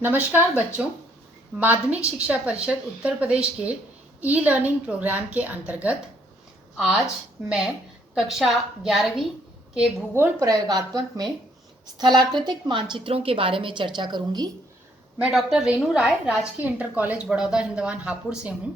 नमस्कार बच्चों। माध्यमिक शिक्षा परिषद उत्तर प्रदेश के ई लर्निंग प्रोग्राम के अंतर्गत आज मैं कक्षा 11वीं के भूगोल प्रयोगात्मक में स्थलाकृतिक मानचित्रों के बारे में चर्चा करूंगी। मैं डॉक्टर रेणु राय, राजकीय इंटर कॉलेज बड़ौदा हिंदवान हापुड़ से हूं।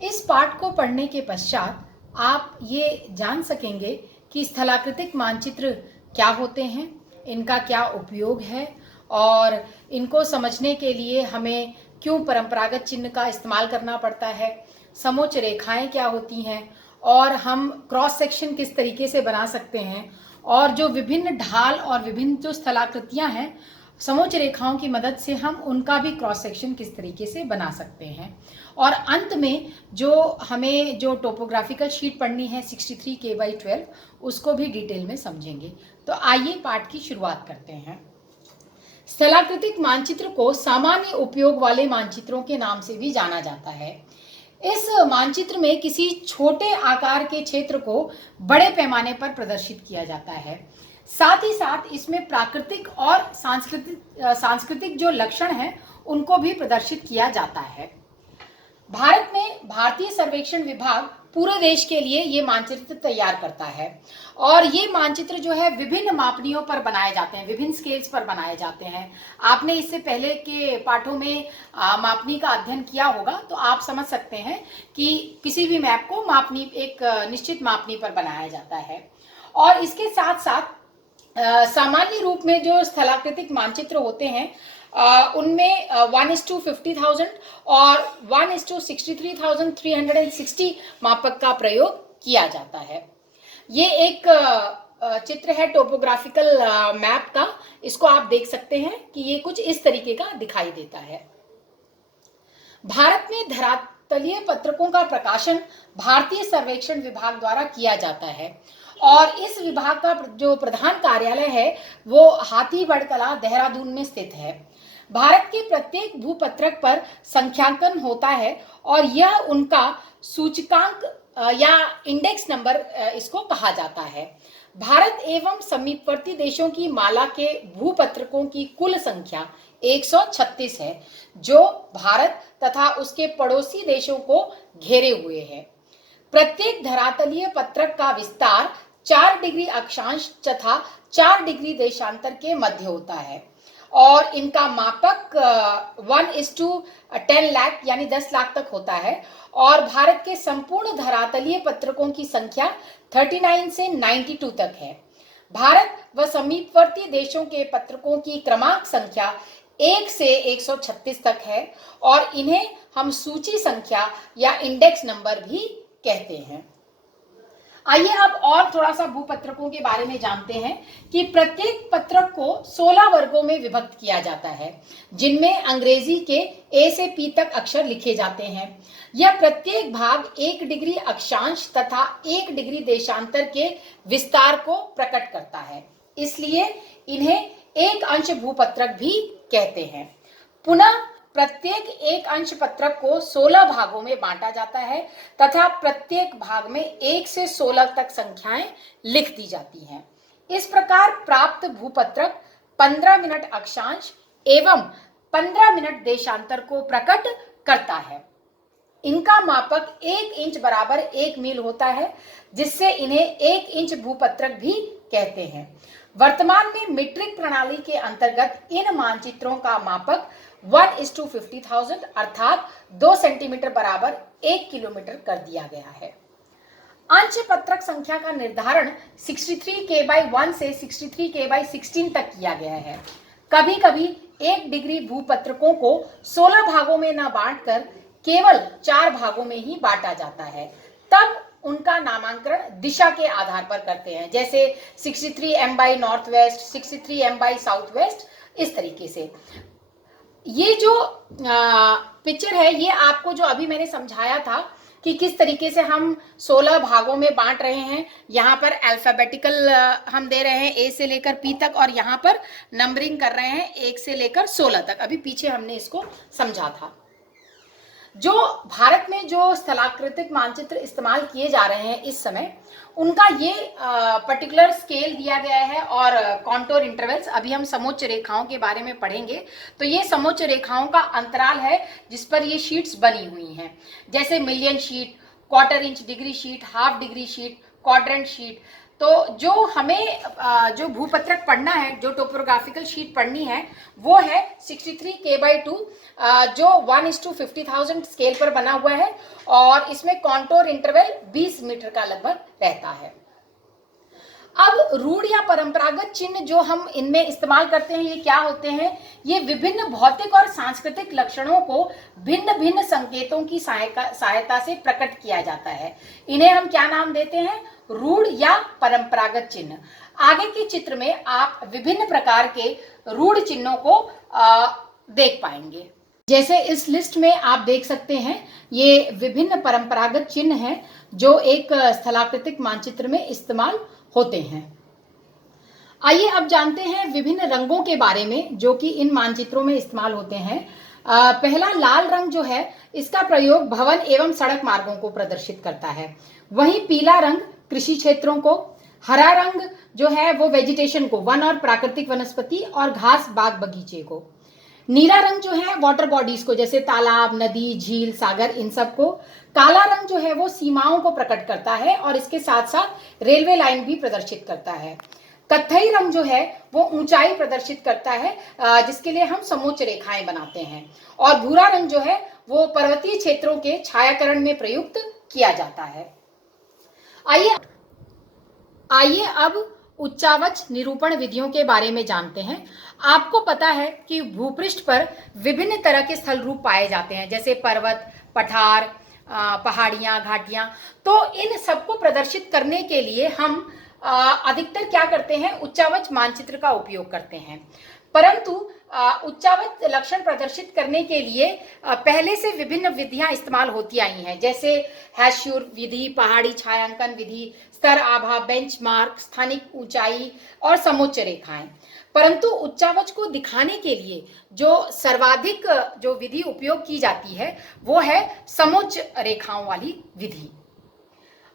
इस पाठ को पढ़ने के पश्चात आप ये जान सकेंगे कि स्थलाकृतिक मानचित्र क्या होते हैं, इनका क्या उपयोग है और इनको समझने के लिए हमें क्यों परंपरागत चिन्ह का इस्तेमाल करना पड़ता है, समोच्च रेखाएं क्या होती हैं और हम क्रॉस सेक्शन किस तरीके से बना सकते हैं, और जो विभिन्न ढाल और विभिन्न जो स्थलाकृतियां हैं समोच्च रेखाओं की मदद से हम उनका भी क्रॉस सेक्शन किस तरीके से बना सकते हैं। और अंत में जो हमें जो टोपोग्राफिकल शीट पढ़नी है 63K/12 उसको भी डिटेल में समझेंगे। तो आइए पाठ की शुरुआत करते हैं। स्थलाकृतिक मानचित्र को सामान्य उपयोग वाले मानचित्रों के नाम से भी जाना जाता है। इस मानचित्र में किसी छोटे आकार के क्षेत्र को बड़े पैमाने पर प्रदर्शित किया जाता है। साथ ही साथ इसमें प्राकृतिक और सांस्कृतिक जो लक्षण हैं उनको भी प्रदर्शित किया जाता है। भारत में भारतीय सर्वेक्षण विभाग पूरे देश के लिए ये मानचित्र तैयार करता है और ये मानचित्र जो है विभिन्न मापनियों पर बनाए जाते हैं, विभिन्न स्केल्स पर बनाए जाते हैं। आपने इससे पहले के पाठों में मापनी का अध्ययन किया होगा, तो आप समझ सकते हैं कि किसी भी मैप को मापनी एक निश्चित मापनी पर बनाया जाता है। और इसके साथ साथ सामान्य रूप में जो स्थलाकृतिक मानचित्र होते हैं उनमें 1:50,000 और 1:63,360 मापक का प्रयोग किया जाता है। ये एक चित्र है टोपोग्राफिकल मैप का। इसको आप देख सकते हैं कि ये कुछ इस तरीके का दिखाई देता है। भारत में धरातलीय पत्रकों का प्रकाशन भारतीय सर्वेक्षण विभाग द्वारा किया जाता है और इस विभाग का जो प्रधान कार्यालय है वो हाथीबढ़ कला, देहरादून में स्थित है। भारत के प्रत्येक भूपत्रक पर संख्यांकन होता है और यह उनका सूचकांक या इंडेक्स नंबर इसको कहा जाता है। भारत एवं समीपवर्ती देशों की माला के भूपत्रकों की कुल संख्या 136 है, जो भारत तथा उसके पड़ोसी देशों को घेरे हुए है। प्रत्येक धरातलीय पत्रक का विस्तार 4 डिग्री अक्षांश तथा 4 डिग्री देशांतर के मध्य होता है और इनका मापक 1:10 लाख यानी 10 लाख तक होता है। और भारत के संपूर्ण धरातलीय पत्रकों की संख्या 39 से 92 तक है। भारत व समीपवर्ती देशों के पत्रकों की क्रमांक संख्या 1 से 136 तक है और इन्हें हम सूची संख्या या इंडेक्स नंबर भी कहते हैं। आइए अब और थोड़ा सा भूपत्रकों के बारे में जानते हैं कि प्रत्येक पत्रक को 16 वर्गों में विभक्त किया जाता है, जिनमें अंग्रेजी के ए से पी तक अक्षर लिखे जाते हैं। यह प्रत्येक भाग 1 डिग्री अक्षांश तथा 1 डिग्री देशांतर के विस्तार को प्रकट करता है, इसलिए इन्हें एक अंश भूपत्रक भी कहते हैं। पुनः प्रत्येक एक अंश पत्रक को 16 भागों में बांटा जाता है तथा प्रत्येक भाग में 1 से 16 तक संख्याएं लिख दी जाती हैं। इस प्रकार प्राप्त भूपत्रक 15 मिनट अक्षांश एवं 15 मिनट देशांतर को प्रकट करता है। इनका मापक 1 इंच बराबर 1 मील होता है, जिससे इन्हें 1 इंच भूपत्रक भी कहते हैं। वर्तमान में मीट्रिक प्रणाली के अंतर्गत इन मानचित्रों का मापक 1:50,000 अर्थात 2 सेंटीमीटर बराबर 1 किलोमीटर कर दिया गया है। अंश पत्रक संख्या का निर्धारण 63K/1 से 63K/16 तक किया गया है। कभी कभी 1 डिग्री भूपत्रकों को 16 भागों में न बांटकर केवल 4 भागों में ही बांटा जाता है, तब उनका नामांकन दिशा के आधार पर करते हैं, जैसे 63M north west, 63M south west, इस तरीके से। ये जो पिक्चर है ये आपको जो अभी मैंने समझाया था कि किस तरीके से हम 16 भागों में बांट रहे हैं। यहाँ पर अल्फाबेटिकल हम दे रहे हैं ए से लेकर पी तक और यहाँ पर नंबरिंग कर रहे हैं 1 से लेकर 16 तक। अभी पीछे हमने इसको समझा था। जो भारत में जो स्थलाकृतिक मानचित्र इस्तेमाल किए जा रहे हैं इस समय, उनका ये पर्टिकुलर स्केल दिया गया है और कॉन्टोर इंटरवल्स। अभी हम समोच्च रेखाओं के बारे में पढ़ेंगे। तो ये समोच्च रेखाओं का अंतराल है जिस पर ये शीट्स बनी हुई हैं, जैसे million sheet, quarter inch degree sheet, half degree sheet, quadrant sheet. तो जो हमें जो भूपत्रक पढ़ना है, जो टोपोग्राफिकल शीट पढ़नी है, वो है 63K/2 जो 1:50,000 स्केल पर बना हुआ है और इसमें कॉन्टोर इंटरवल 20 मीटर का लगभग रहता है। अब रूढ़ या परंपरागत चिन्ह जो हम इनमें इस्तेमाल करते हैं, ये क्या होते हैं? ये विभिन्न भौतिक और सांस्कृतिक लक्षणों को भिन्न भिन्न संकेतों की सहायता से प्रकट किया जाता है। इन्हें हम क्या नाम देते हैं? रूढ़ या परंपरागत चिन्ह। आगे के चित्र में आप विभिन्न प्रकार के रूढ़ चिन्हों को देख पाएंगे। जैसे इस लिस्ट में आप देख सकते हैं, ये विभिन्न परंपरागत चिन्ह हैं जो एक स्थलाकृतिक मानचित्र में इस्तेमाल होते हैं। आइए अब जानते हैं विभिन्न रंगों के बारे में जो कि इन मानचित्रों में इस्तेमाल होते हैं। पहला लाल रंग जो है, इसका प्रयोग भवन एवं सड़क मार्गों को प्रदर्शित करता है। वहीं पीला रंग कृषि क्षेत्रों को, हरा रंग जो है वो वेजिटेशन को, वन और प्राकृतिक वनस्पति और घास बाग बगीचे को, नीला रंग जो है वाटर बॉडीज को, जैसे तालाब, नदी, झील, सागर, इन सब को, काला रंग जो है वो सीमाओं को प्रकट करता है और इसके साथ साथ रेलवे लाइन भी प्रदर्शित करता है। कत्थई रंग जो है वो ऊंचाई प्रदर्शित करता है, जिसके लिए हम समोच्च रेखाएं बनाते हैं। और भूरा रंग जो है वो पर्वतीय क्षेत्रों के छायाकरण में प्रयुक्त किया जाता है। आइए अब उच्चावच निरूपण विधियों के बारे में जानते हैं। आपको पता है कि भूपृष्ठ पर विभिन्न तरह के स्थल रूप पाए जाते हैं, जैसे पर्वत, पठार, पहाड़ियाँ, घाटियाँ। तो इन सबको प्रदर्शित करने के लिए हम अधिकतर क्या करते हैं? उच्चावच मानचित्र का उपयोग करते हैं। परंतु उच्चावच लक्षण प्रदर्शित करने के लिए पहले से विभिन्न विधियां इस्तेमाल होती आई हैं, जैसे हैशूर विधि, पहाड़ी छायांकन विधि, स्तर आभा, बेंचमार्क, स्थानिक ऊंचाई और समोच्च रेखाएं। परंतु उच्चावच को दिखाने के लिए जो सर्वाधिक जो विधि उपयोग की जाती है वो है समोच्च रेखाओं वाली विधि।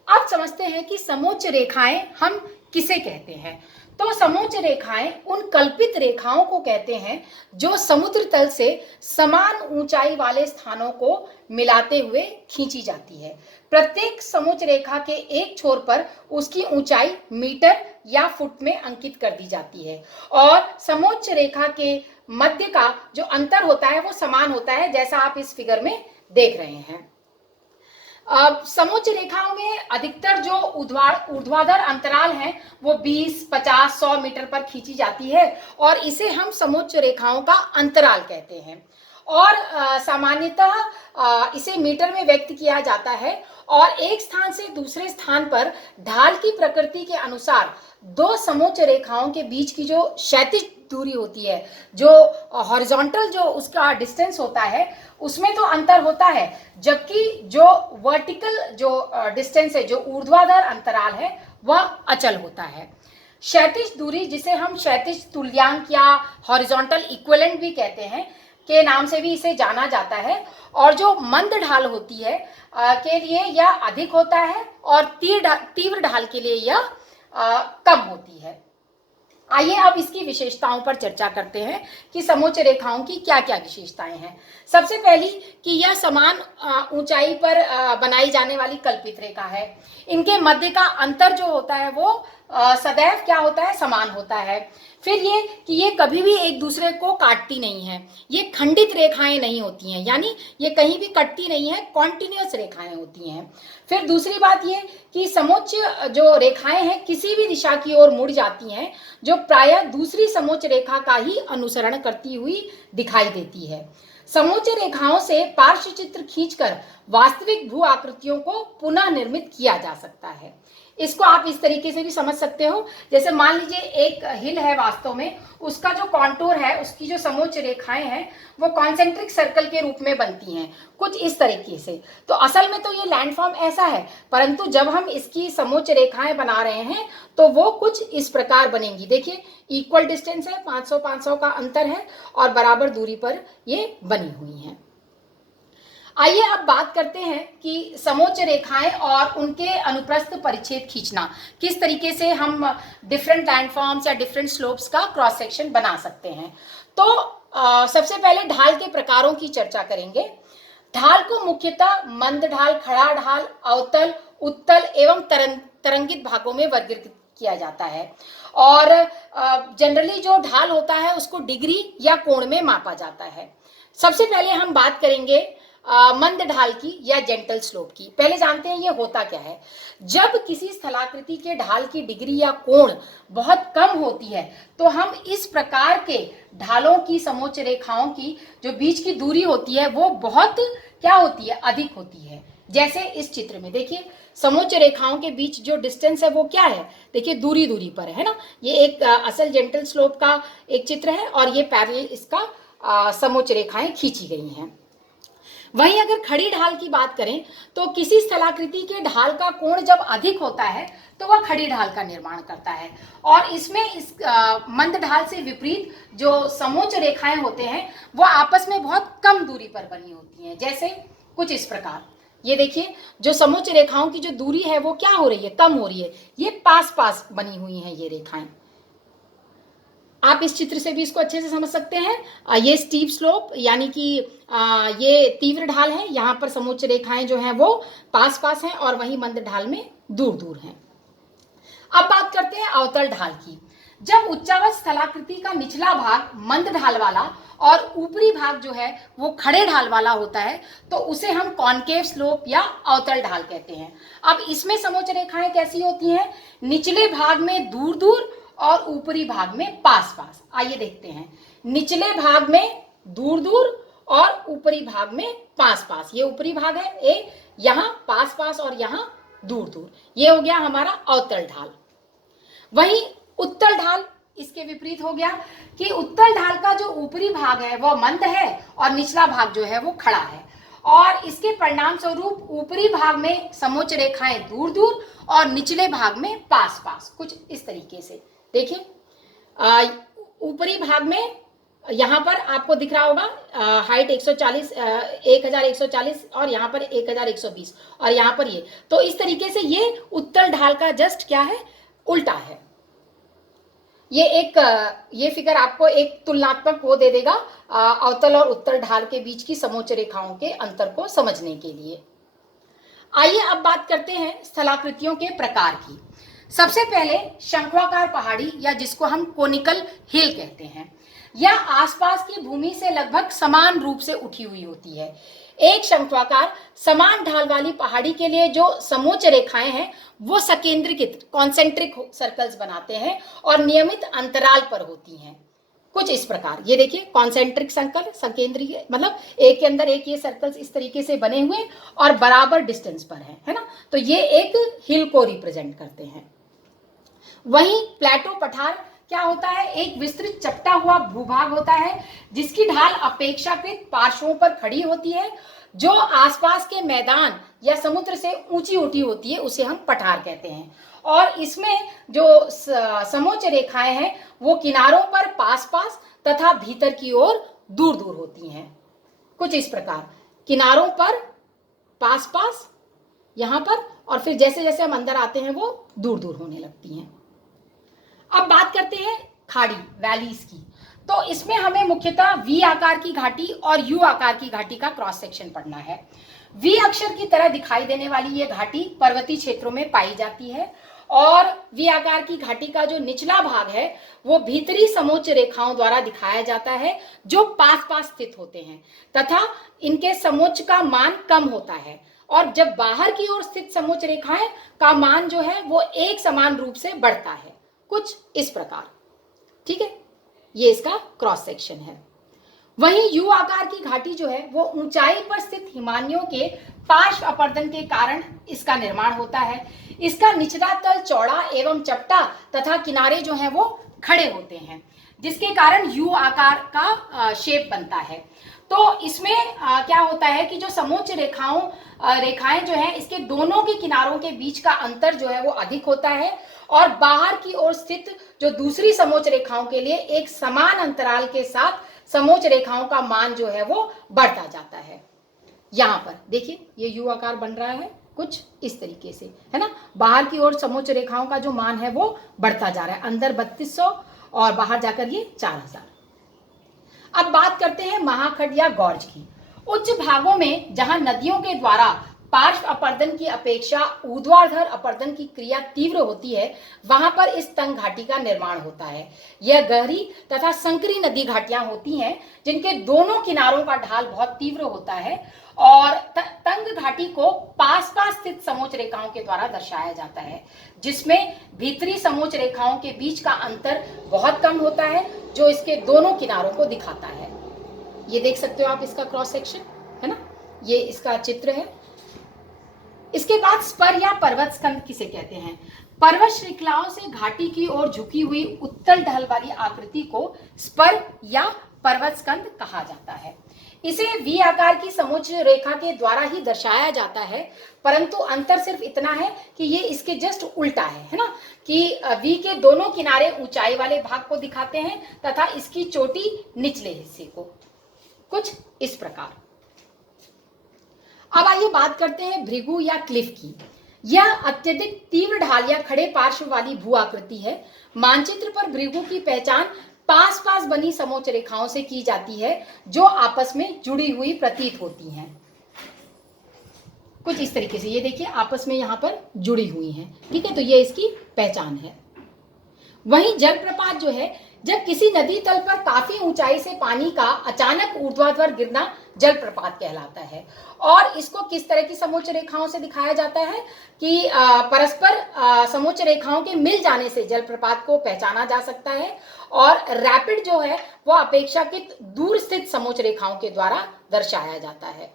अब समझते हैं कि समोच्च रेखाएं हम किसे कहते हैं। तो समोच्च रेखाएं उन कल्पित रेखाओं को कहते हैं जो समुद्र तल से समान ऊंचाई वाले स्थानों को मिलाते हुए खींची जाती है। प्रत्येक समोच्च रेखा के एक छोर पर उसकी ऊंचाई मीटर या फुट में अंकित कर दी जाती है और समोच्च रेखा के मध्य का जो अंतर होता है वो समान होता है, जैसा आप इस फिगर में देख रहे हैं। समोच्च रेखाओं में अधिकतर जो ऊर्ध्वाधर अंतराल हैं वो 20, 50, 100 मीटर पर खींची जाती है और इसे हम समोच्च रेखाओं का अंतराल कहते हैं। और सामान्यतः इसे मीटर में व्यक्त किया जाता है और एक स्थान से दूसरे स्थान पर ढाल की प्रकृति के अनुसार दो समोच्च रेखाओं के बीच की जो क्षैतिज दूरी होती है, जो हॉरिजॉन्टल जो उसका डिस्टेंस होता है, उसमें तो अंतर होता है, जबकि जो वर्टिकल जो डिस्टेंस है, जो ऊर्ध्वाधर अंतराल है, वह अचल होता है। क्षैतिज दूरी, जिसे हम क्षैतिज तुल्यांक या हॉरिजॉन्टल इक्विवेलेंट भी कहते हैं, के नाम से भी इसे जाना जाता है। और जो मंद ढाल होती है के लिए यह अधिक होता है और तीव्र ढाल के लिए यह कम होती है। आइए अब इसकी विशेषताओं पर चर्चा करते हैं कि समोच्च रेखाओं की क्या क्या विशेषताएं हैं। सबसे पहली कि यह समान ऊंचाई पर बनाई जाने वाली कल्पित रेखा है। इनके मध्य का अंतर जो होता है वो सदैव क्या होता है? समान होता है। फिर ये कि ये कभी भी एक दूसरे को काटती नहीं है, ये खंडित रेखाएं नहीं होती हैं, यानी ये कहीं भी कटती नहीं है, कॉन्टिन्यूअस रेखाएं होती हैं। फिर दूसरी बात ये कि समोच्च जो रेखाएं हैं किसी भी दिशा की ओर मुड़ जाती हैं, जो प्रायः दूसरी समोच्च रेखा का ही अनुसरण करती हुई दिखाई देती है। समोच्च रेखाओं से पार्श्व चित्र खींचकर वास्तविक भू आकृतियों को पुनः निर्मित किया जा सकता है। इसको आप इस तरीके से भी समझ सकते हो, जैसे मान लीजिए एक हिल है, वास्तव में उसका जो कॉन्टूर है, उसकी जो समोच्च रेखाएं हैं वो कॉन्सेंट्रिक सर्कल के रूप में बनती हैं, कुछ इस तरीके से। तो असल में तो ये लैंडफॉर्म ऐसा है, परंतु जब हम इसकी समोच्च रेखाएं बना रहे हैं तो वो कुछ इस प्रकार बनेंगी। देखिए, इक्वल डिस्टेंस है, 500-500 का अंतर है और बराबर दूरी पर ये बनी हुई हैं। आइए अब बात करते हैं कि समोच्च रेखाएं और उनके अनुप्रस्थ परिच्छेद खींचना, किस तरीके से हम डिफरेंट लैंडफॉर्म्स या डिफरेंट स्लोप्स का क्रॉस सेक्शन बना सकते हैं। तो सबसे पहले ढाल के प्रकारों की चर्चा करेंगे। ढाल को मुख्यतः मंद ढाल, खड़ा ढाल, अवतल, उत्तल एवं तरंगित भागों में वर्गीकृत किया जाता है। और जनरली जो ढाल होता है उसको डिग्री या कोण में मापा जाता है। सबसे पहले हम बात करेंगे मंद ढाल की या जेंटल स्लोप की। पहले जानते हैं ये होता क्या है। जब किसी स्थलाकृति के ढाल की डिग्री या कोण बहुत कम होती है तो हम इस प्रकार के ढालों की समोच्च रेखाओं की जो बीच की दूरी होती है वो बहुत क्या होती है, अधिक होती है। जैसे इस चित्र में देखिए, समोच्च रेखाओं के बीच जो डिस्टेंस है वो क्या है, देखिए दूरी दूरी पर है ना। ये एक असल जेंटल स्लोप का एक चित्र है और ये पैरेलल इसका समोच्च रेखाएं खींची गई हैं। वहीं अगर खड़ी ढाल की बात करें तो किसी स्थलाकृति के ढाल का कोण जब अधिक होता है तो वह खड़ी ढाल का निर्माण करता है। और इसमें इस मंद ढाल से विपरीत जो समोच्च रेखाएं होते हैं वह आपस में बहुत कम दूरी पर बनी होती हैं। जैसे कुछ इस प्रकार, ये देखिए जो समोच्च रेखाओं की जो दूरी है वो क्या हो रही है, कम हो रही है। ये पास पास बनी हुई हैं ये रेखाएं। आप इस चित्र से भी इसको अच्छे से समझ सकते हैं। ये स्टीप स्लोप यानी कि ये तीव्र ढाल है, यहाँ पर समोच्च रेखाएं जो हैं वो पास पास हैं और वहीं मंद ढाल में दूर दूर हैं। अब बात करते हैं अवतल ढाल की। जब उच्चावच स्थलाकृति का निचला भाग मंद ढाल वाला और ऊपरी भाग जो है वो खड़े ढाल वाला होता है तो उसे हम कॉनकेव स्लोप या अवतल ढाल कहते हैं। अब इसमें समोच्च रेखाएं कैसी होती हैं, निचले भाग में दूर दूर और ऊपरी भाग में पास पास। आइए देखते हैं, निचले भाग में दूर दूर और ऊपरी भाग में पास पास। ये ऊपरी भाग है, एक यहाँ पास पास और यहाँ दूर दूर। ये हो गया हमारा अवतल ढाल। वहीं उत्तल ढाल इसके विपरीत हो गया कि उत्तल ढाल का जो ऊपरी भाग है वह मंद है और निचला भाग जो है वो खड़ा है। और इसके परिणाम स्वरूप ऊपरी भाग में समोच्च रेखाएं दूर दूर और निचले भाग में पास पास। कुछ इस तरीके से देखिए, ऊपरी भाग में यहाँ पर आपको दिख रहा होगा हाइट 140 1140 और यहाँ पर 1120 और यहाँ पर ये, तो इस तरीके से ये उत्तल ढाल का जस्ट क्या है, उल्टा है। ये फिगर आपको एक तुलनात्मक वो दे देगा अवतल और उत्तल ढाल के बीच की समोच्च रेखाओं के अंतर को समझने के लिए। आइए अब बात करते हैं स्थलाकृतियों के प्रकार की। सबसे पहले शंक्वाकार पहाड़ी या जिसको हम कोनिकल हिल कहते हैं, यह आसपास की भूमि से लगभग समान रूप से उठी हुई होती है। एक शंक्वाकार समान ढाल वाली पहाड़ी के लिए जो समोच्च रेखाएं हैं वो सकेंद्रित कॉन्सेंट्रिक सर्कल्स बनाते हैं और नियमित अंतराल पर होती हैं। कुछ इस प्रकार, ये देखिए कॉन्सेंट्रिक सर्कल, सकेंद्रीय मतलब एक के अंदर एक ये सर्कल्स इस तरीके से बने हुए और बराबर डिस्टेंस पर है ना। तो ये एक हिल को रिप्रेजेंट करते हैं। वहीं प्लेटो पठार क्या होता है, एक विस्तृत चपटा हुआ भूभाग होता है जिसकी ढाल अपेक्षाकृत पार्श्वों पर खड़ी होती है, जो आसपास के मैदान या समुद्र से ऊंची उठी होती है, उसे हम पठार कहते हैं। और इसमें जो समोच्च रेखाएं हैं वो किनारों पर पास पास तथा भीतर की ओर दूर दूर होती हैं। कुछ इस प्रकार, किनारों पर पास पास यहाँ पर और फिर जैसे जैसे हम अंदर आते हैं वो दूर दूर होने लगती हैं। अब बात करते हैं खाड़ी वैलीज की। तो इसमें हमें मुख्यतः वी आकार की घाटी और यू आकार की घाटी का क्रॉस सेक्शन पढ़ना है। वी अक्षर की तरह दिखाई देने वाली ये घाटी पर्वतीय क्षेत्रों में पाई जाती है और वी आकार की घाटी का जो निचला भाग है वो भीतरी समोच्च रेखाओं द्वारा दिखाया जाता है जो पास पास स्थित होते हैं तथा इनके समोच्च का मान कम होता है। और जब बाहर की ओर स्थित समोच्च रेखाएं का मान जो है वो एक समान रूप से बढ़ता है। कुछ इस प्रकार, ठीक है, ये इसका क्रॉस सेक्शन है। वहीं यू आकार की घाटी जो है वो ऊंचाई पर स्थित हिमानियों के पार्श्व अपरदन के कारण इसका निर्माण होता है। इसका निचला तल चौड़ा एवं चपटा तथा किनारे जो हैं वो खड़े होते हैं जिसके कारण यू आकार का शेप बनता है। तो इसमें क्या होता है कि जो समोच्च रेखाएं जो हैं इसके दोनों के किनारों के बीच का अंतर जो है वो अधिक होता है और बाहर की ओर स्थित जो दूसरी समोच्च रेखाओं के लिए एक समान अंतराल के साथ समोच्च रेखाओं का मान जो है वो बढ़ता जाता है। यहाँ पर देखिए ये यू आकार बन रहा है कुछ इस तरीके से, है ना। बाहर की ओर समोच्च रेखाओं का जो मान है वो बढ़ता जा रहा है, अंदर 3200 और बाहर जाकर ये 4000। अब बात करते हैं महाखंड या गॉर्ज की। उच्च भागों में जहां नदियों के द्वारा पार्श्व अपर्दन की अपेक्षा ऊर्ध्वाधर अपर्दन की क्रिया तीव्र होती है, वहां पर इस तंग घाटी का निर्माण होता है। यह गहरी तथा संकरी नदी घाटियां होती हैं जिनके दोनों किनारों का ढाल बहुत तीव्र होता है और तंग घाटी को पास पास स्थित समोच्च रेखाओं के द्वारा दर्शाया जाता है, जिसमें भीतरी समोच्च रेखाओं के बीच का अंतर बहुत कम होता है जो इसके दोनों किनारों को दिखाता है। ये देख सकते हो आप इसका क्रॉस सेक्शन, है ना, ये इसका चित्र है। इसके बाद स्पर या पर्वत स्कंद किसे कहते हैं? पर्वत श्रृंखलाओं से घाटी की ओर झुकी हुई उत्तल ढल वाली आकृति को स्पर या पर्वत स्कंद कहा जाता है। इसे वी आकार की समोच्च रेखा के द्वारा ही दर्शाया जाता है, परंतु अंतर सिर्फ इतना है कि ये इसके जस्ट उल्टा है ना, कि वी के दोनों किनारे ऊंचाई वाले भाग को दिखाते हैं तथा इसकी चोटी निचले हिस्से को, कुछ इस प्रकार। अब आइए बात करते हैं भृगु या क्लिफ की। यह अत्यधिक तीव्र ढाल या खड़े पार्श्व वाली भू आकृति है। मानचित्र पर भृगु की पहचान पास पास बनी समोच्च रेखाओं से की जाती है जो आपस में जुड़ी हुई प्रतीत होती हैं, कुछ इस तरीके से। ये देखिए आपस में यहाँ पर जुड़ी हुई हैं, ठीक है, तो ये इसकी पहचान है। वहीं जलप्रपात जो है, जब किसी नदी तल पर काफी ऊंचाई से पानी का अचानक ऊर्ध्वाधर गिरना जलप्रपात कहलाता है। और इसको किस तरह की समोच्च रेखाओं से दिखाया जाता है कि परस्पर समोच्च रेखाओं के मिल जाने से जलप्रपात को पहचाना जा सकता है, और रैपिड जो है वो अपेक्षाकृत दूर स्थित समोच्च रेखाओं के द्वारा दर्शाया जाता है।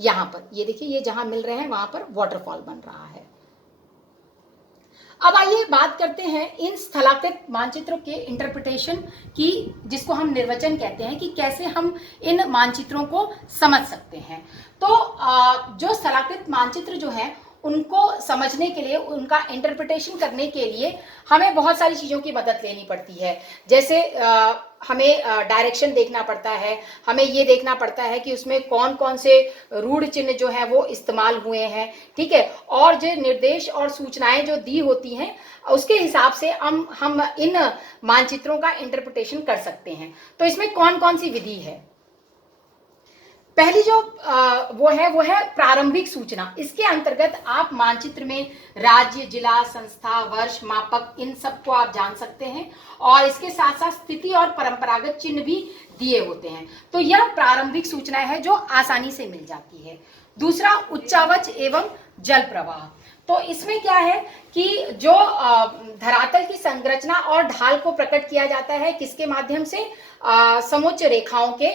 यहाँ पर ये देखिए, ये जहां मिल रहे हैं वहां पर वाटरफॉल बन रहा है। अब आइए बात करते हैं इन स्थलाकृत मानचित्रों के इंटरप्रिटेशन की, जिसको हम निर्वचन कहते हैं, कि कैसे हम इन मानचित्रों को समझ सकते हैं। तो जो स्थलाकृत मानचित्र जो है उनको समझने के लिए, उनका इंटरप्रिटेशन करने के लिए हमें बहुत सारी चीज़ों की मदद लेनी पड़ती है। जैसे हमें डायरेक्शन देखना पड़ता है, हमें ये देखना पड़ता है कि उसमें कौन कौन से रूढ़ चिन्ह जो है वो इस्तेमाल हुए हैं, ठीक है, और जो निर्देश और सूचनाएं जो दी होती हैं उसके हिसाब से हम इन मानचित्रों का इंटरप्रिटेशन कर सकते हैं। तो इसमें कौन कौन सी विधि है? पहली जो वो है प्रारंभिक सूचना। इसके अंतर्गत आप मानचित्र में राज्य, जिला, संस्था, वर्ष, मापक, इन सबको आप जान सकते हैं, और इसके साथ साथ स्थिति और परंपरागत चिन्ह भी दिए होते हैं। तो यह प्रारंभिक सूचना है जो आसानी से मिल जाती है। दूसरा, उच्चावच एवं जल प्रवाह। तो इसमें क्या है कि जो धरातल की संरचना और ढाल को प्रकट किया जाता है किसके माध्यम से? समोच्च रेखाओं के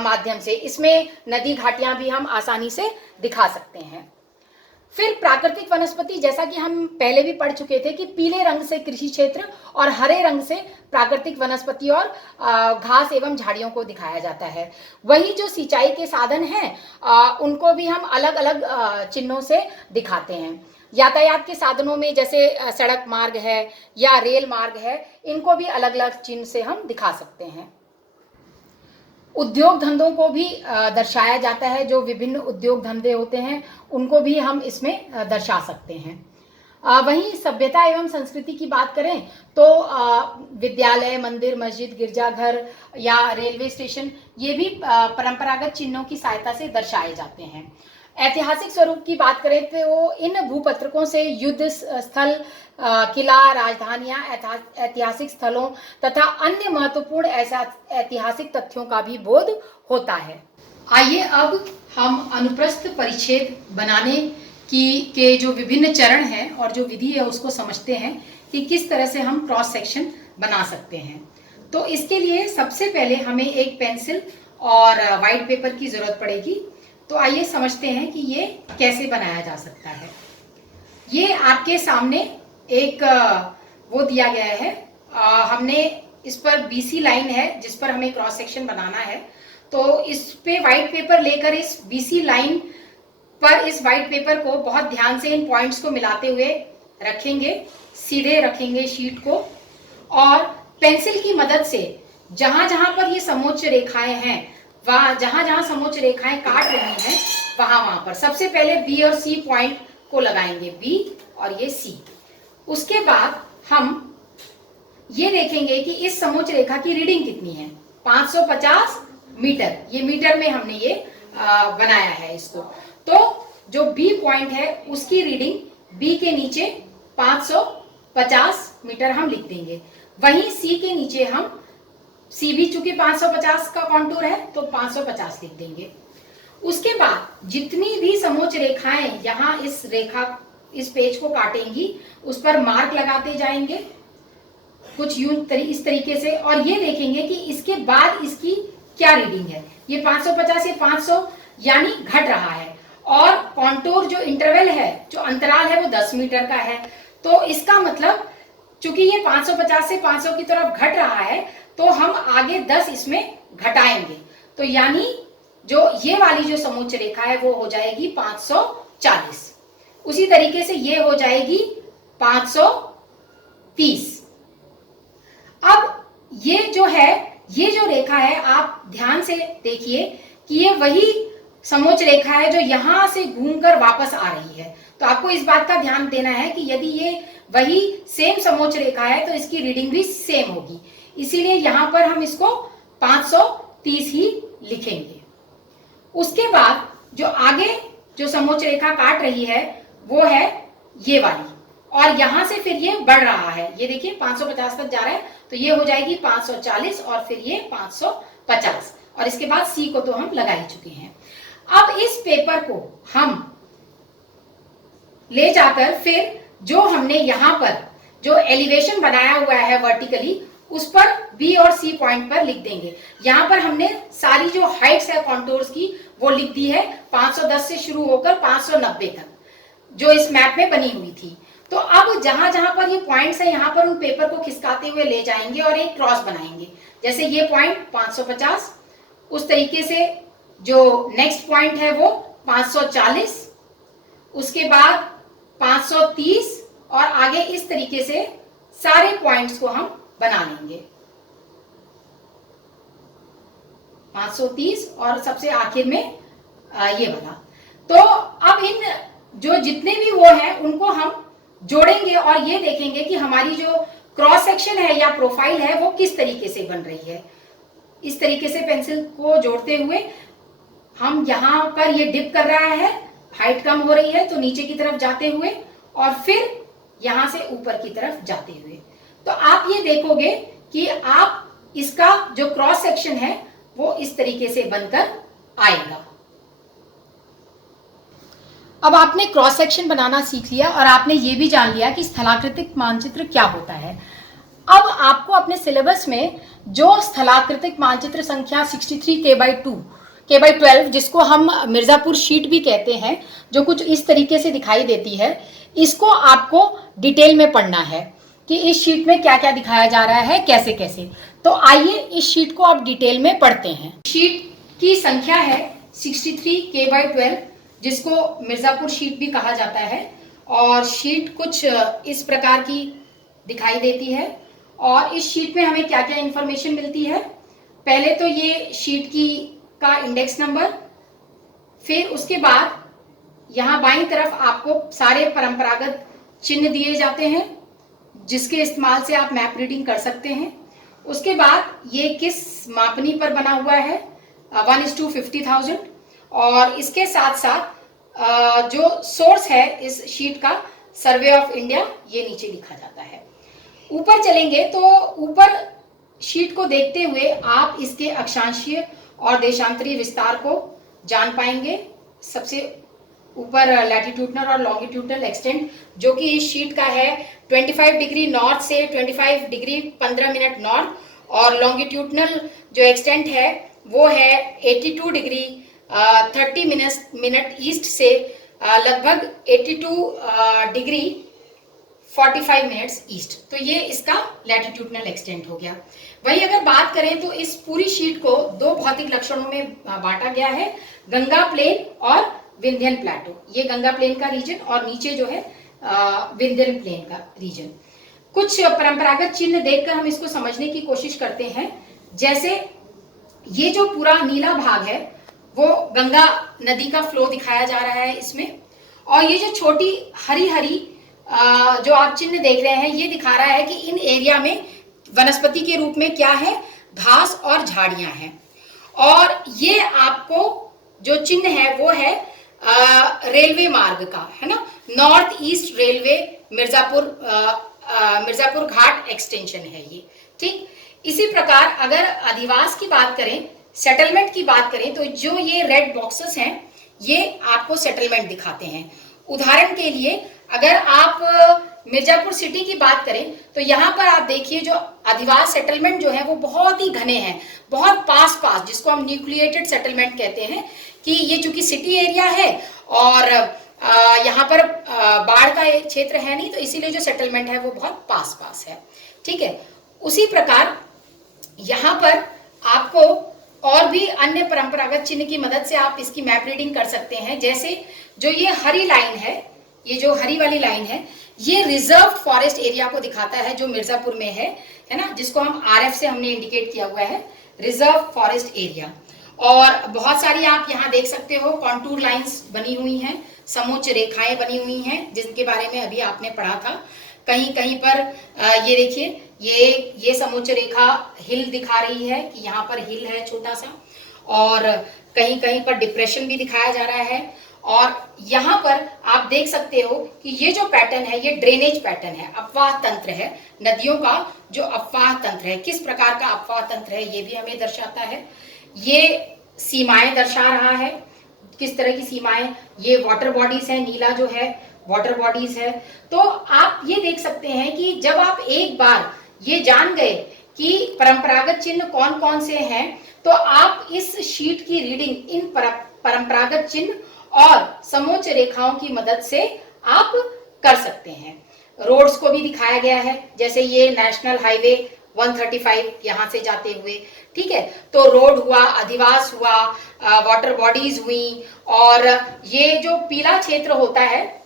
माध्यम से। इसमें नदी घाटियां भी हम आसानी से दिखा सकते हैं। फिर प्राकृतिक वनस्पति, जैसा कि हम पहले भी पढ़ चुके थे कि पीले रंग से कृषि क्षेत्र और हरे रंग से प्राकृतिक वनस्पति और घास एवं झाड़ियों को दिखाया जाता है। वही जो सिंचाई के साधन हैं उनको भी हम अलग अलग चिन्हों से दिखाते हैं। यातायात के साधनों में जैसे सड़क मार्ग है या रेल मार्ग है, इनको भी अलग अलग चिन्ह से हम दिखा सकते हैं। उद्योग धंधों को भी दर्शाया जाता है। जो विभिन्न उद्योग धंधे होते हैं उनको भी हम इसमें दर्शा सकते हैं। वहीं सभ्यता एवं संस्कृति की बात करें तो विद्यालय, मंदिर, मस्जिद, गिरजाघर या रेलवे स्टेशन, ये भी परंपरागत चिन्हों की सहायता से दर्शाए जाते हैं। ऐतिहासिक स्वरूप की बात करें तो इन भूपत्रकों से युद्ध स्थल, किला, राजधानियां, ऐतिहासिक स्थलों तथा अन्य महत्वपूर्ण ऐतिहासिक तथ्यों का भी बोध होता है। आइए अब हम अनुप्रस्थ परिच्छेद बनाने के जो विभिन्न चरण हैं और जो विधि है उसको समझते हैं कि किस तरह से हम क्रॉस सेक्शन बना सकते हैं। तो इसके लिए सबसे पहले हमें एक पेंसिल और वाइट पेपर की जरूरत पड़ेगी। तो आइए समझते हैं कि ये कैसे बनाया जा सकता है। ये आपके सामने एक वो दिया गया है, हमने इस पर बीसी लाइन है जिस पर हमें क्रॉस सेक्शन बनाना है। तो इस पे वाइट पेपर लेकर इस बीसी लाइन पर इस वाइट पेपर को बहुत ध्यान से इन पॉइंट्स को मिलाते हुए रखेंगे, सीधे रखेंगे शीट को, और पेंसिल की मदद से जहां जहां पर ये समोच्च रेखाएं हैं वहां जहां जहां समोच्च रेखाएं काट रही हैं वहां पर सबसे पहले बी और सी पॉइंट को लगाएंगे, बी और ये सी। उसके बाद हम ये देखेंगे कि इस समोच्च रेखा की रीडिंग कितनी है, 550 मीटर। ये मीटर में हमने ये बनाया है इसको। तो जो बी पॉइंट है उसकी रीडिंग बी के नीचे 550 मीटर हम लिख देंगे। वहीं सी के नीचे हम, सी भी चूंकि 550 का कॉन्टूर है तो 550 लिख देंगे। उसके बाद जितनी भी समोच्च रेखाएं यहाँ इस पेज को काटेंगी उस पर मार्क लगाते जाएंगे कुछ यूं इस तरीके से, और ये देखेंगे कि इसके बाद इसकी क्या रीडिंग है। ये 550 से 500 यानी घट रहा है, और कॉन्टूर जो इंटरवल है, जो अंतराल है वो 10 मीटर का है। तो इसका मतलब चूंकि ये 550 से 500 की तरफ घट रहा है तो हम आगे 10 इसमें घटाएंगे, तो यानी जो ये वाली जो समोच्च रेखा है वो हो जाएगी 540। उसी तरीके से ये हो जाएगी 530। अब ये जो है, ये जो रेखा है आप ध्यान से देखिए कि ये वही समोच्च रेखा है जो यहां से घूमकर वापस आ रही है। तो आपको इस बात का ध्यान देना है कि यदि ये वही सेम समोच्च रेखा है तो इसकी रीडिंग भी सेम होगी, इसीलिए यहां पर हम इसको 530 ही लिखेंगे। उसके बाद जो आगे जो समोच्च रेखा काट रही है वो है ये वाली, और यहां से फिर ये बढ़ रहा है, ये देखिए 550 तक जा रहा है, तो ये हो जाएगी 540 और फिर ये 550, और इसके बाद सी को तो हम लगा ही चुके हैं। अब इस पेपर को हम ले जाकर फिर जो हमने यहां पर जो एलिवेशन बनाया हुआ है वर्टिकली, उस पर बी और सी पॉइंट पर लिख देंगे। यहां पर हमने सारी जो हाइट्स है कॉन्टूर्स की वो लिख दी है, 510 से शुरू होकर 590 तक जो इस मैप में बनी हुई थी। तो अब जहां जहां पर ये पॉइंट्स है यहाँ पर उन पेपर को खिसकाते हुए ले जाएंगे और एक क्रॉस बनाएंगे। जैसे ये पॉइंट 550, उस तरीके से जो नेक्स्ट पॉइंट है वो 540, उसके बाद 530, और आगे इस तरीके से सारे पॉइंट्स को हम बना लेंगे, 530 और सबसे आखिर में ये वाला। तो अब इन जो जितने भी वो हैं उनको हम जोड़ेंगे और ये देखेंगे कि हमारी जो क्रॉस सेक्शन है या प्रोफाइल है वो किस तरीके से बन रही है। इस तरीके से पेंसिल को जोड़ते हुए हम यहाँ पर ये डिप कर रहा है, हाइट कम हो रही है तो नीचे की तरफ जाते हुए और फिर यहाँ से ऊपर की तरफ जाते हुए, तो आप ये देखोगे कि आप इसका जो क्रॉस सेक्शन है वो इस तरीके से बनकर आएगा। अब आपने क्रॉस सेक्शन बनाना सीख लिया और आपने ये भी जान लिया कि स्थलाकृतिक मानचित्र क्या होता है। अब आपको अपने सिलेबस में जो स्थलाकृतिक मानचित्र संख्या 63 K/12 जिसको हम मिर्जापुर शीट भी कहते हैं, जो कुछ इस तरीके से दिखाई देती है, इसको आपको डिटेल में पढ़ना है कि इस शीट में क्या क्या दिखाया जा रहा है, कैसे कैसे। तो आइए इस शीट को आप डिटेल में पढ़ते हैं। शीट की संख्या है 63 K/12 जिसको मिर्जापुर शीट भी कहा जाता है, और शीट कुछ इस प्रकार की दिखाई देती है। और इस शीट में हमें क्या क्या इंफॉर्मेशन मिलती है, पहले तो ये शीट की का इंडेक्स नंबर, फिर उसके बाद यहाँ बाईं तरफ आपको सारे परंपरागत चिन्ह दिए जाते हैं जिसके इस्तेमाल से आप मैप रीडिंग कर सकते हैं। उसके बाद ये किस मापनी पर बना हुआ है, 1:50,000, और इसके साथ साथ जो सोर्स है इस शीट का, सर्वे ऑफ इंडिया, ये नीचे लिखा जाता है। ऊपर चलेंगे तो ऊपर शीट को देखते हुए आप इसके अक्षांशीय और देशांतरीय विस्तार को जान पाएंगे। सबसे ऊपर लैटिट्यूडनल और लॉन्गिट्यूडनल एक्सटेंट जो कि इस शीट का है 25 डिग्री नॉर्थ से 25 डिग्री 15 मिनट नॉर्थ, और लॉन्गिट्यूडनल जो एक्सटेंट है वो है 82 डिग्री 30 मिनट ईस्ट से लगभग 82 डिग्री 45 मिनट्स ईस्ट। तो ये इसका लैटिट्यूडनल एक्सटेंट हो गया। वहीं अगर बात करें तो इस पूरी शीट को दो भौतिक लक्षणों में बांटा गया है, गंगा प्लेन और विंध्यन प्लेटो। ये गंगा प्लेन का रीजन और नीचे जो है विंध्यन प्लेन का रीजन। कुछ परंपरागत चिन्ह देखकर हम इसको समझने की कोशिश करते हैं। जैसे ये जो पूरा नीला भाग है वो गंगा नदी का फ्लो दिखाया जा रहा है इसमें, और ये जो छोटी हरी हरी जो आप चिन्ह देख रहे हैं, ये दिखा रहा है कि इन एरिया में वनस्पति के रूप में क्या है, घास और झाड़ियां हैं। और ये आपको जो चिन्ह है वो है रेलवे मार्ग का, है ना, नॉर्थ ईस्ट रेलवे मिर्जापुर घाट एक्सटेंशन है ये, ठीक। इसी प्रकार अगर अधिवास की बात करें, सेटलमेंट की बात करें, तो जो ये रेड बॉक्सेस हैं ये आपको सेटलमेंट दिखाते हैं। उदाहरण के लिए अगर आप मिर्जापुर सिटी की बात करें तो यहाँ पर आप देखिए जो अधिवास सेटलमेंट जो है वो बहुत ही घने हैं, बहुत पास पास, जिसको हम न्यूक्लिएटेड सेटलमेंट कहते हैं, कि ये चूंकि सिटी एरिया है और यहाँ पर बाढ़ का क्षेत्र है नहीं, तो इसीलिए जो सेटलमेंट है वो बहुत पास पास है, ठीक है। उसी प्रकार यहाँ पर आपको और भी अन्य परंपरागत चिन्ह की मदद से आप इसकी मैप रीडिंग कर सकते हैं। जैसे जो ये हरी लाइन है, ये जो हरी वाली लाइन है, ये रिजर्व फॉरेस्ट एरिया को दिखाता है जो मिर्जापुर में है ना, जिसको हम आरएफ से हमने इंडिकेट किया हुआ है, रिजर्व फॉरेस्ट एरिया। और बहुत सारी आप यहाँ देख सकते हो कॉन्टूर लाइंस बनी हुई हैं, समोच्च रेखाएं बनी हुई हैं, जिनके बारे में अभी आपने पढ़ा था। कहीं कहीं पर ये देखिए, ये समोच्च रेखा हिल दिखा रही है कि यहाँ पर हिल है छोटा सा, और कहीं कहीं पर डिप्रेशन भी दिखाया जा रहा है। और यहाँ पर आप देख सकते हो कि ये जो पैटर्न है ये ड्रेनेज पैटर्न है, अपवाह तंत्र है, नदियों का जो अपवाह तंत्र है, किस प्रकार का अपवाह तंत्र है ये भी हमें दर्शाता है। ये सीमाएं दर्शा रहा है, किस तरह की सीमाएं, ये वाटर बॉडीज है, नीला जो है वाटर बॉडीज है। तो आप ये देख सकते हैं कि जब आप एक बार ये जान गए कि परंपरागत चिन्ह कौन कौन से हैं, तो आप इस शीट की रीडिंग इन परंपरागत चिन्ह और समोच्च रेखाओं की मदद से आप कर सकते हैं। रोड्स को भी दिखाया गया है, जैसे ये नेशनल हाईवे 135 यहाँ से जाते हुए, ठीक है। तो रोड हुआ, अधिवास हुआ, वाटर बॉडीज हुई, और ये जो पीला क्षेत्र होता है,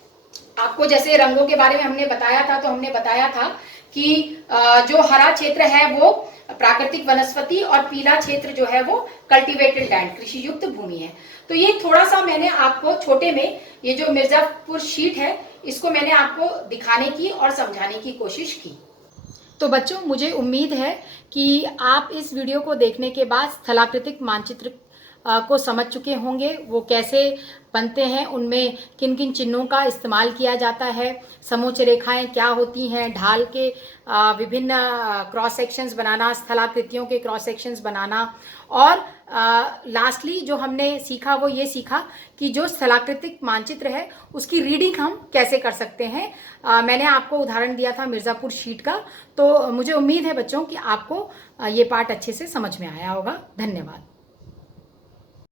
आपको जैसे रंगों के बारे में हमने बताया था, तो हमने बताया था कि जो हरा क्षेत्र है वो प्राकृतिक वनस्पति और पीला क्षेत्र जो है वो कल्टीवेटेड लैंड, कृषि युक्त भूमि है। तो ये थोड़ा सा मैंने आपको छोटे में ये जो मिर्जापुर शीट है इसको मैंने आपको दिखाने की और समझाने की कोशिश की। तो बच्चों, मुझे उम्मीद है कि आप इस वीडियो को देखने के बाद स्थलाकृतिक मानचित्र को समझ चुके होंगे, वो कैसे बनते हैं, उनमें किन किन चिन्हों का इस्तेमाल किया जाता है, समोच्च रेखाएं क्या होती हैं, ढाल के विभिन्न क्रॉस सेक्शंस बनाना, स्थलाकृतियों के क्रॉस सेक्शंस बनाना, और लास्टली जो हमने सीखा वो ये सीखा कि जो स्थलाकृतिक मानचित्र है उसकी रीडिंग हम कैसे कर सकते हैं। मैंने आपको उदाहरण दिया था मिर्ज़ापुर शीट का। तो मुझे उम्मीद है बच्चों कि आपको ये पार्ट अच्छे से समझ में आया होगा। धन्यवाद।